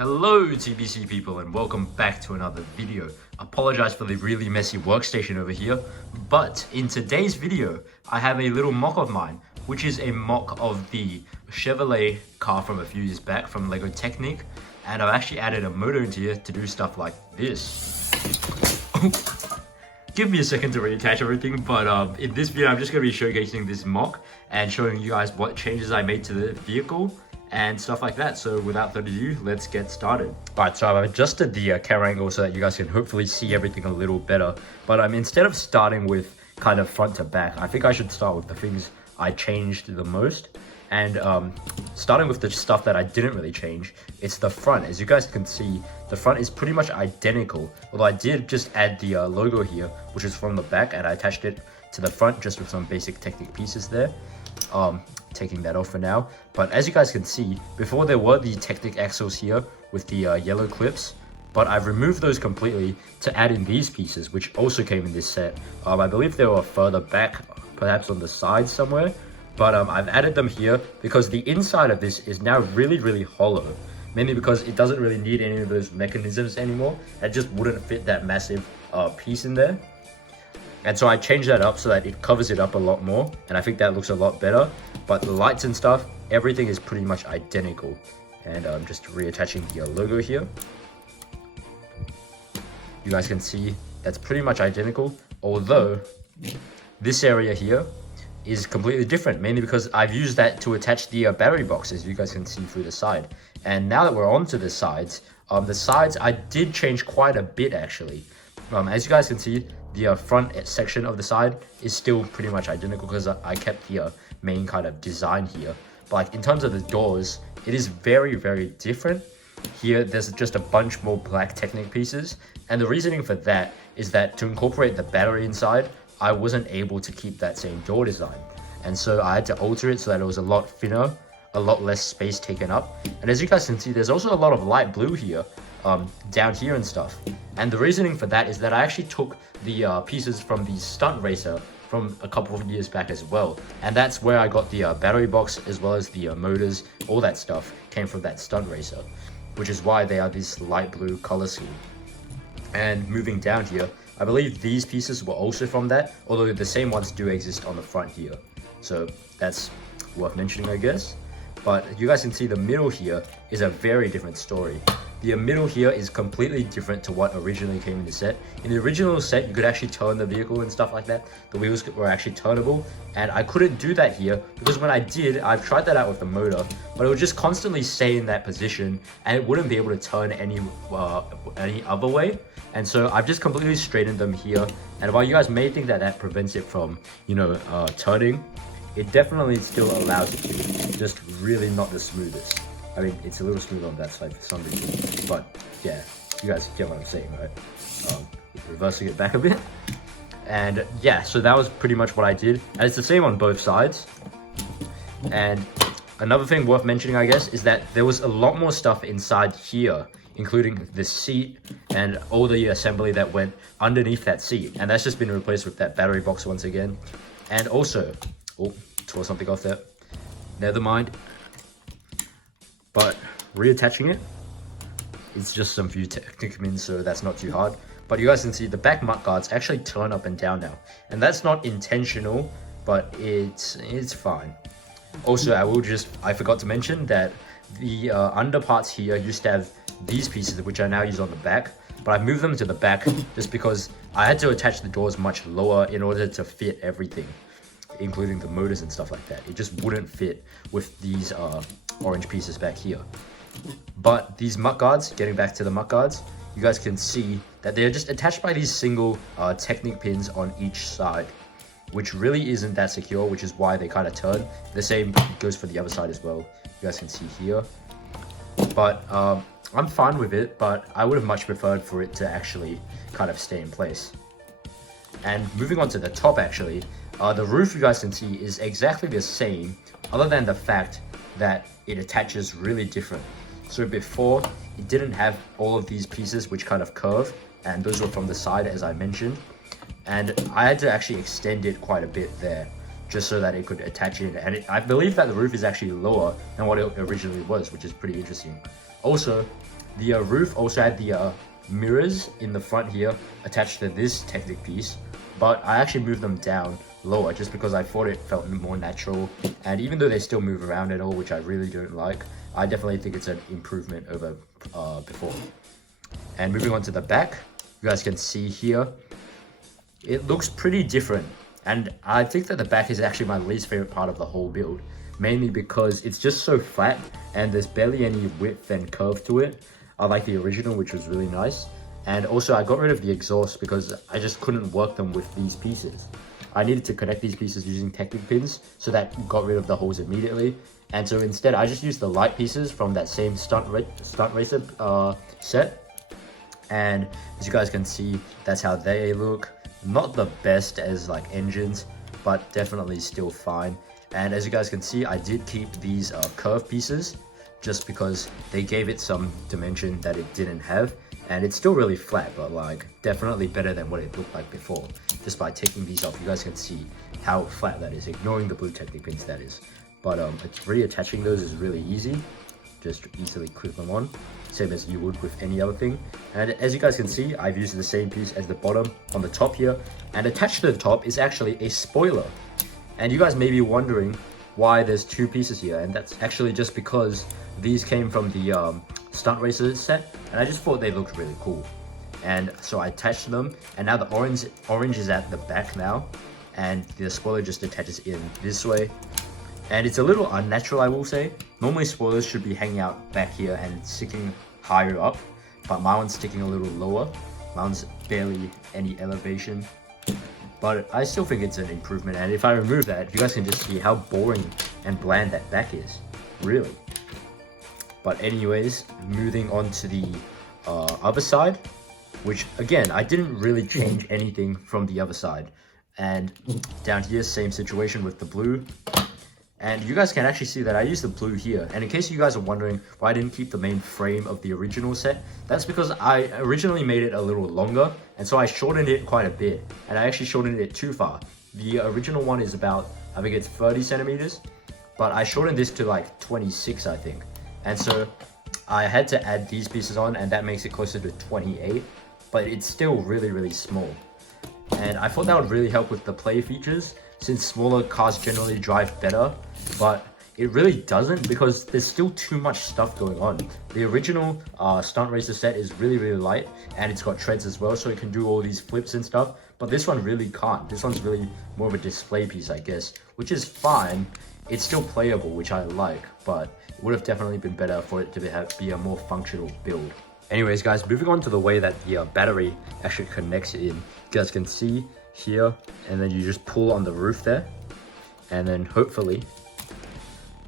Hello TBC people and welcome back to another video. Apologize for the really messy workstation over here, but in today's video I have a little mock of mine, which is a mock of the Chevrolet car from a few years back from Lego Technic, and I've actually added a motor into here to do stuff like this. Give me a second to reattach everything, but in this video I'm just going to be showcasing this mock and showing you guys what changes I made to the vehicle and stuff like that. So without further ado, let's get started. Alright, so I've adjusted the camera angle so that you guys can hopefully see everything a little better. But instead of starting with kind of front to back, I think I should start with the things I changed the most. And starting with the stuff that I didn't really change, it's the front. As you guys can see, the front is pretty much identical. Although I did just add the logo here, which is from the back, and I attached it to the front just with some basic Technic pieces there. Taking that off for now, but as you guys can see, before there were the Technic axles here with the yellow clips, but I've removed those completely to add in these pieces, which also came in this set. I believe they were further back, perhaps on the side somewhere, but I've added them here because the inside of this is now really hollow, mainly because it doesn't really need any of those mechanisms anymore. It just wouldn't fit that massive piece in there. And so I changed that up so that it covers it up a lot more, and I think that looks a lot better. But the lights and stuff, everything is pretty much identical. And I'm just reattaching the logo here. You guys can see that's pretty much identical, although this area here is completely different, mainly because I've used that to attach the battery box, as you guys can see through the side. And now that we're onto the sides I did change quite a bit actually. As you guys can see, the front section of the side is still pretty much identical because I kept the main kind of design here. But like in terms of the doors, it is very different. Here, there's just a bunch more black Technic pieces. And the reasoning for that is that to incorporate the battery inside, I wasn't able to keep that same door design. And so I had to alter it so that it was a lot thinner, a lot less space taken up. And as you guys can see, there's also a lot of light blue here. Down here and stuff. And the reasoning for that is that I actually took the pieces from the stunt racer from a couple of years back as well, and that's where I got the battery box as well as the motors. All that stuff came from that stunt racer, which is why they are this light blue color scheme. And moving down here, I believe these pieces were also from that, although the same ones do exist on the front here, so that's worth mentioning, I guess. But you guys can see the middle here is a very different story. The middle here is completely different to what originally came in the set. In the original set, you could actually turn the vehicle and stuff like that. The wheels were actually turnable, and I couldn't do that here because when I did, I've tried that out with the motor, but it would just constantly stay in that position and it wouldn't be able to turn any other way. And so I've just completely straightened them here. And while you guys may think that that prevents it from, turning, it definitely still allows it to, just really not the smoothest. I mean, it's a little smooth on that side for some reason, but yeah, you guys get what I'm saying, right? Reversing it back a bit. And yeah, so that was pretty much what I did. And it's the same on both sides. And another thing worth mentioning, I guess, is that there was a lot more stuff inside here, including the seat and all the assembly that went underneath that seat. And that's just been replaced with that battery box once again. And also, oh, tore something off there. Never mind. But reattaching it, it's just some few Technic pins, so that's not too hard. But you guys can see the back mud guards actually turn up and down now, and that's not intentional, but it's fine. Also, I forgot to mention that the under parts here used to have these pieces, which I now use on the back, but I moved them to the back just because I had to attach the doors much lower in order to fit everything, including the motors and stuff like that. It just wouldn't fit with these orange pieces back here. But these mud guards, getting back to the mud guards, you guys can see that they're just attached by these single Technic pins on each side, which really isn't that secure, which is why they kind of turn. The same goes for the other side as well. You guys can see here. But I'm fine with it, but I would have much preferred for it to actually kind of stay in place. And moving on to the top actually, the roof you guys can see is exactly the same, other than the fact that it attaches really different. So before, it didn't have all of these pieces which kind of curve, and those were from the side as I mentioned. And I had to actually extend it quite a bit there, just so that it could attach in. And I believe that the roof is actually lower than what it originally was, which is pretty interesting. Also, The roof also had the mirrors in the front here attached to this Technic piece, but I actually moved them down lower just because I thought it felt more natural. And even though they still move around at all, which I really don't like, I definitely think it's an improvement over before. And moving on to the back, you guys can see here, it looks pretty different. And I think that the back is actually my least favorite part of the whole build, mainly because it's just so flat and there's barely any width and curve to it. I like the original, which was really nice. And also I got rid of the exhaust because I just couldn't work them with these pieces. I needed to connect these pieces using Technic pins, so that got rid of the holes immediately. And so instead I just used the light pieces from that same stunt racer set. And as you guys can see, that's how they look. Not the best as like engines, but definitely still fine. And as you guys can see, I did keep these curved pieces just because they gave it some dimension that it didn't have. And it's still really flat, but like definitely better than what it looked like before. Just by taking these off, you guys can see how flat that is, ignoring the blue Technic pins that is. But reattaching those is really easy. Just easily clip them on, same as you would with any other thing. And as you guys can see, I've used the same piece as the bottom on the top here, and attached to the top is actually a spoiler. And you guys may be wondering why there's two pieces here, and that's actually just because these came from the stunt racer set, and I just thought they looked really cool. And so I attached them, and now the orange is at the back now, and the spoiler just attaches in this way. And it's a little unnatural, I will say. Normally spoilers should be hanging out back here and sticking higher up, but my one's sticking a little lower. Mine's barely any elevation, but I still think it's an improvement. And if I remove that, you guys can just see how boring and bland that back is, really. But anyways, moving on to the other side, which again, I didn't really change anything from the other side. And down here, same situation with the blue. And you guys can actually see that I used the blue here. And in case you guys are wondering why I didn't keep the main frame of the original set, that's because I originally made it a little longer, and so I shortened it quite a bit. And I actually shortened it too far. The original one is about, I think it's 30 centimeters, but I shortened this to like 26, I think. And so I had to add these pieces on, and that makes it closer to 28, but it's still really, really small. And I thought that would really help with the play features, since smaller cars generally drive better, but it really doesn't because there's still too much stuff going on. The original stunt racer set is really, really light, and it's got treads as well, so it can do all these flips and stuff, but this one really can't. This one's really more of a display piece, I guess, which is fine. It's still playable, which I like, but it would have definitely been better for it to be a more functional build. Anyways guys, moving on to the way that the battery actually connects in. You guys can see here, and then you just pull on the roof there, and then hopefully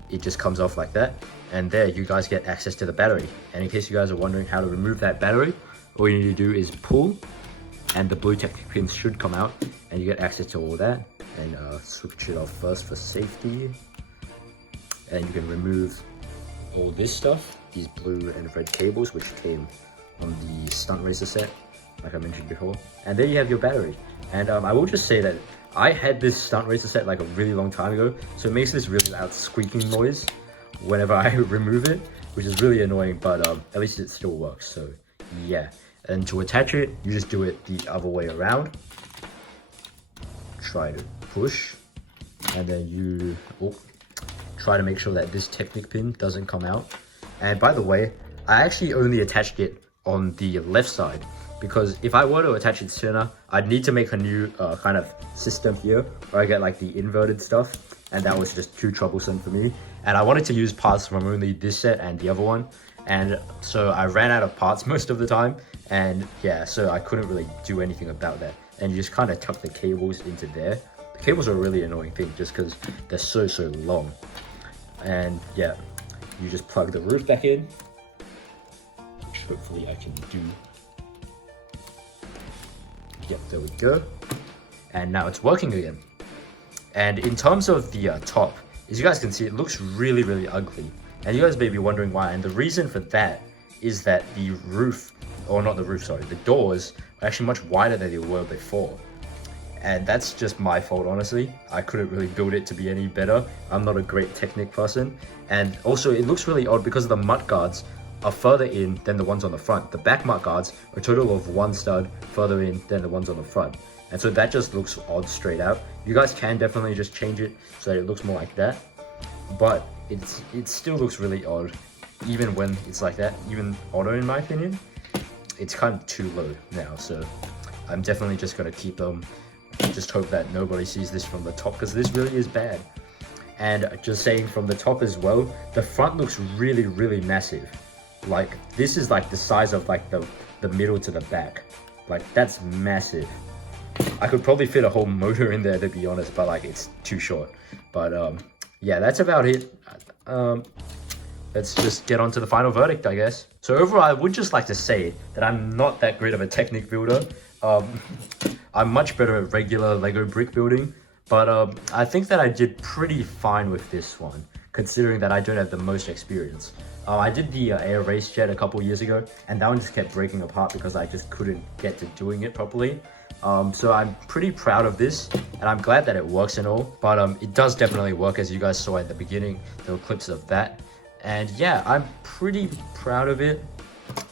it just comes off like that, and there you guys get access to the battery. And in case you guys are wondering how to remove that battery, all you need to do is pull, and the blue Technic pins should come out, and you get access to all that. And switch it off first for safety, and you can remove all this stuff, these blue and red cables which came on the stunt racer set, like I mentioned before. And there you have your battery. And I will just say that I had this stunt racer set like a really long time ago, so it makes this really loud squeaking noise whenever I remove it, which is really annoying, but at least it still works, so yeah. And to attach it, you just do it the other way around. Try to push, and then you try to make sure that this Technic pin doesn't come out. And by the way, I actually only attached it on the left side, because if I were to attach it center, I'd need to make a new kind of system here where I get like the inverted stuff, and that was just too troublesome for me. And I wanted to use parts from only this set and the other one, and so I ran out of parts most of the time, and yeah, so I couldn't really do anything about that. And you just kind of tuck the cables into there. The cables are a really annoying thing just because they're so long. And yeah, you just plug the roof back in, which hopefully I can do. Yep, there we go. And now it's working again. And in terms of the top, as you guys can see, it looks really ugly. And you guys may be wondering why. And the reason for that is that the roof, or not the roof, sorry, the doors are actually much wider than they were before. And that's just my fault, honestly. I couldn't really build it to be any better. I'm not a great Technic person. And also it looks really odd because the mud guards are further in than the ones on the front. The back mud guards are a total of 1 stud further in than the ones on the front. And so that just looks odd straight out. You guys can definitely just change it so that it looks more like that. But it still looks really odd, even when it's like that, even odder in my opinion. It's kind of too low now, so I'm definitely just gonna keep them. Just hope that nobody sees this from the top, because this really is bad. And just saying from the top as well, the front looks really, really massive. Like, this is like the size of like the middle to the back. Like, that's massive. I could probably fit a whole motor in there, to be honest, but like, it's too short. But yeah, that's about it. Let's just get on to the final verdict, I guess. So overall, I would just like to say that I'm not that great of a Technic builder. I'm much better at regular Lego brick building, but I think that I did pretty fine with this one, considering that I don't have the most experience. I did the air race jet a couple years ago, and that one just kept breaking apart because I just couldn't get to doing it properly. So I'm pretty proud of this, and I'm glad that it works and all, but it does definitely work, as you guys saw at the beginning. There were clips of that. And yeah, I'm pretty proud of it.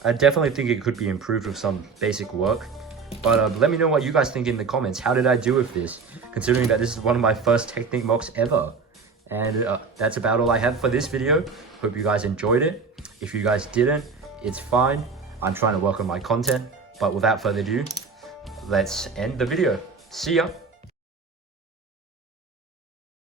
I definitely think it could be improved with some basic work. But let me know what you guys think in the comments. How did I do with this? Considering that this is one of my first Technic mocks ever. And that's about all I have for this video. Hope you guys enjoyed it. If you guys didn't, it's fine. I'm trying to work on my content. But without further ado, let's end the video. See ya!